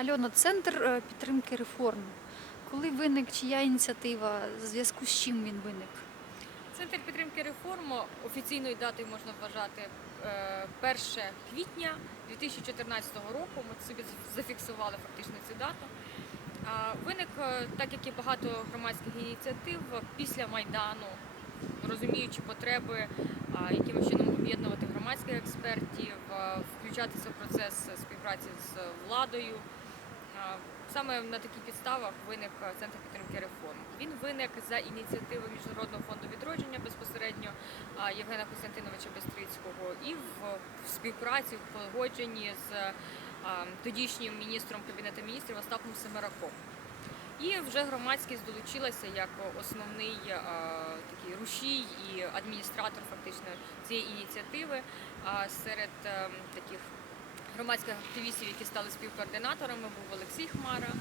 Альона, центр е, підтримки реформ. Коли виник чия ініціатива, в зв'язку з чим він виник? Центр підтримки реформ офіційною датою можна вважати е, 1 квітня 2014 року. Ми собі зафіксували фактично цю дату. Виник, е, так як і багато громадських ініціатив, після Майдану, розуміючи потреби, яким чином об'єднувати громадських експертів, включатися в процес співпраці з владою. Саме на таких підставах виник е, центр підтримки реформ. Він виник за ініціативи Міжнародного фонду відродження безпосередньо Євгена Костянтиновича Бестрицького і в, співпраці, в погодженні з тодішнім міністром кабінету міністрів Остапом Семераком. І вже громадськість долучилася як основний а, такий рушій і адміністратор фактично цієї ініціативи а, серед е, таких громадських активістів, які стали співкоординаторами, був Олексій Хмара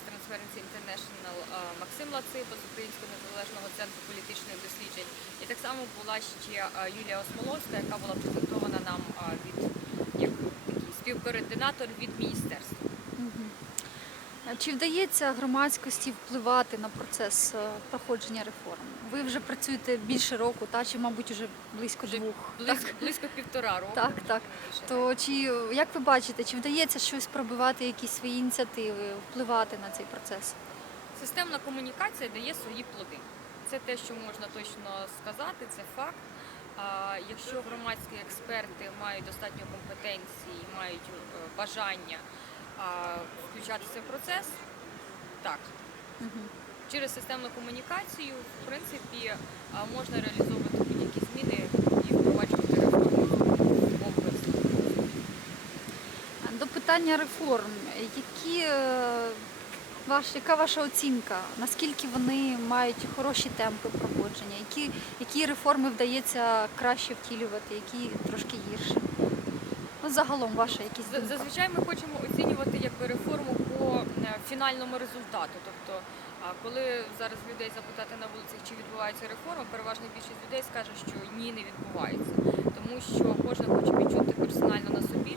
з Transparency International, Максим Лациба з Українського незалежного центру політичних досліджень. І так само була ще Юлія Осмоловська, яка була презентована нам від як такий співкоординатор від міністерства. Чи вдається громадськості впливати на процес е, проходження реформ? Ви вже працюєте більше року, та чи, мабуть, вже близько Вже двох. Близько, близько півтора року. Так, так. То чи як ви бачите, чи вдається щось пробивати, якісь свої ініціативи, впливати на цей процес? Системна комунікація дає свої плоди. Це те, що можна точно сказати, це факт. А якщо громадські експерти мають достатньо компетенції, мають е, бажання включатися в процес, так. Через системну комунікацію, в принципі, можна реалізовувати будь-які зміни і впроваджувати комплексно. До питання реформ, які е, ваш, яка ваша оцінка? Наскільки вони мають хороші темпи проходження? Які, які реформи вдається краще втілювати, які трошки гірше? Ну, загалом ваша якісь думка. Зазвичай ми хочемо оцінювати якби реформу по е, фінальному результату. Тобто, а коли зараз людей запитати на вулицях, чи відбувається реформа, переважна більшість людей скаже, що ні, не відбувається, тому що кожен хоче відчути персонально на собі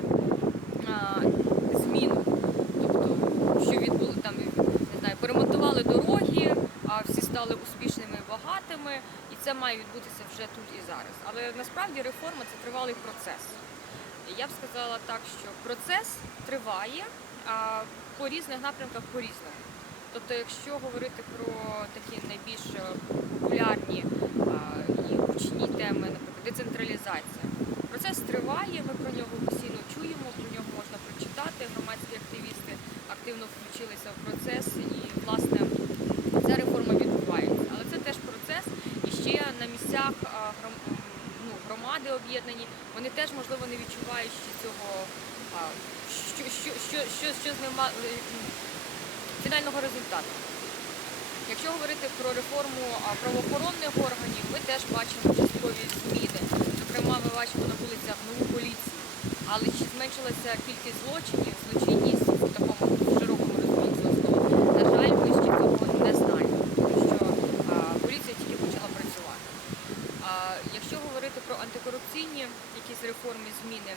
а, зміну. Тобто, що відбули там, не знаю, поремонтували дороги, а всі стали успішними і багатими, і це має відбутися вже тут і зараз. Але насправді реформа це тривалий процес. Я б сказала так, що процес триває а по різних напрямках по-різному. Тобто, якщо говорити про такі найбільш популярні і гучні теми, наприклад, децентралізація, процес триває, ми про нього постійно чуємо, про нього можна прочитати. Громадські активісти активно включилися в процес і, власне, ця реформа відбувається. Але це теж процес, і ще на місцях ну, громади об'єднані, вони теж можливо не відчувають ще цього, що, що, що, що, що з нема е, м, фінального результату. Якщо говорити про реформу правоохоронних органів, ми теж бачимо часткові зміни. Зокрема, ми бачимо на вулицях нову поліцію. Але чи зменшилася кількість злочинів, злочинність в такому широкому розумінні цього слова? На жаль, ми ще цього не знаємо, тому що а, поліція тільки почала працювати. А якщо говорити про антикорупційні якісь реформи, зміни,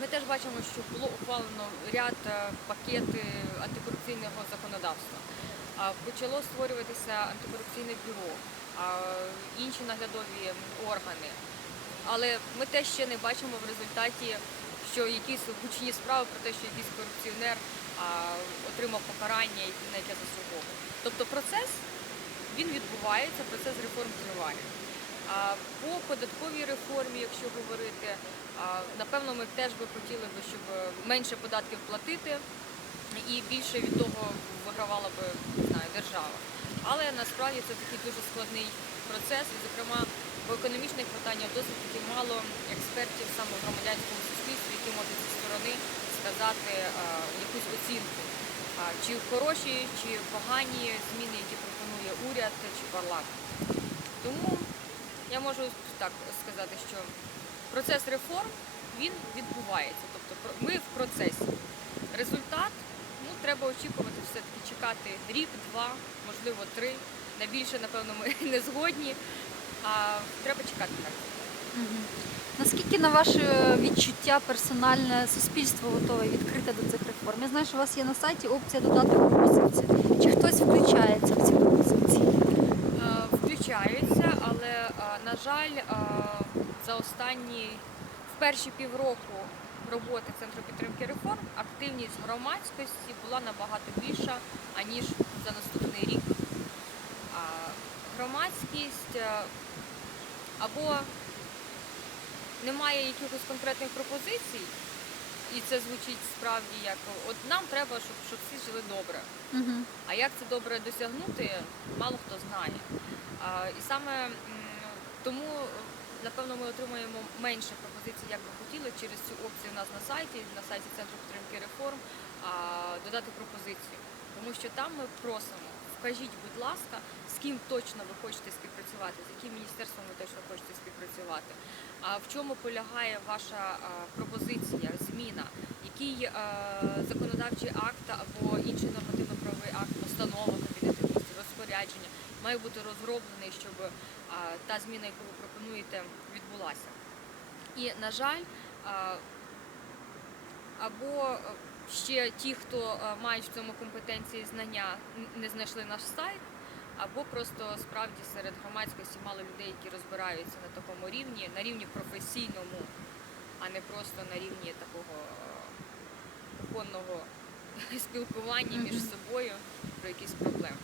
ми теж бачимо, що було ухвалено ряд е, пакети антикорупційного законодавства. Почало створюватися антикорупційне бюро, інші наглядові органи. Але ми теж ще не бачимо в результаті, що якісь гучні справи про те, що якийсь корупціонер отримав покарання, на яке заслуговує. Тобто процес він відбувається, процес реформ триває. По податковій реформі, якщо говорити, напевно, ми теж би хотіли би, щоб менше податків платити і більше від того вигравала би держава. Але насправді це такий дуже складний процес, і, зокрема, по економічних питаннях досить таки мало експертів саме в громадянському суспільстві, які можуть зі сторони сказати якусь оцінку. Чи хороші, чи погані зміни, які пропонує уряд чи парламент. Тому я можу так сказати, що процес реформ він відбувається. Тобто ми в процесі. Результат ну, треба очікувати, все-таки чекати рік, два, можливо, три. На більше, напевно, ми не згодні. А треба чекати так. Наскільки на ваше відчуття персональне суспільство готове відкрите до цих реформ? Я знаю, що у вас є на сайті опція додати пропозиції. Чи хтось включається в ці пропозиції? Е, Включаються, але на жаль, за останні в перші півроку роботи центру підтримки реформ активність громадськості була набагато більша аніж за наступний рік. Громадськість або немає якихось конкретних пропозицій, і це звучить справді як от нам треба, щоб, щоб всі жили добре. Угу. А як це добре досягнути, мало хто знає. І саме тому, напевно, ми отримаємо менше пропозицій, як би хотіли, через цю опцію у нас на сайті, на сайті Центру підтримки реформ, додати пропозицію. Тому що там ми просимо, вкажіть, будь ласка, з ким точно ви хочете співпрацювати, з яким міністерством ви точно хочете співпрацювати. А в чому полягає ваша пропозиція, зміна, який е, законодавчий акт або інший нормативно-правовий акт, постанова Кабінету міністрів, розпорядження має бути розроблений, щоб а, та зміна, яку ви пропонуєте, відбулася. І, на жаль, а, або е, ще ті, хто е, мають в цьому компетенції знання, не знайшли наш сайт, або просто справді серед громадськості мало людей, які розбираються на такому рівні, на рівні професійному, а не просто на рівні такого е, кухонного спілкування між собою про якісь проблеми.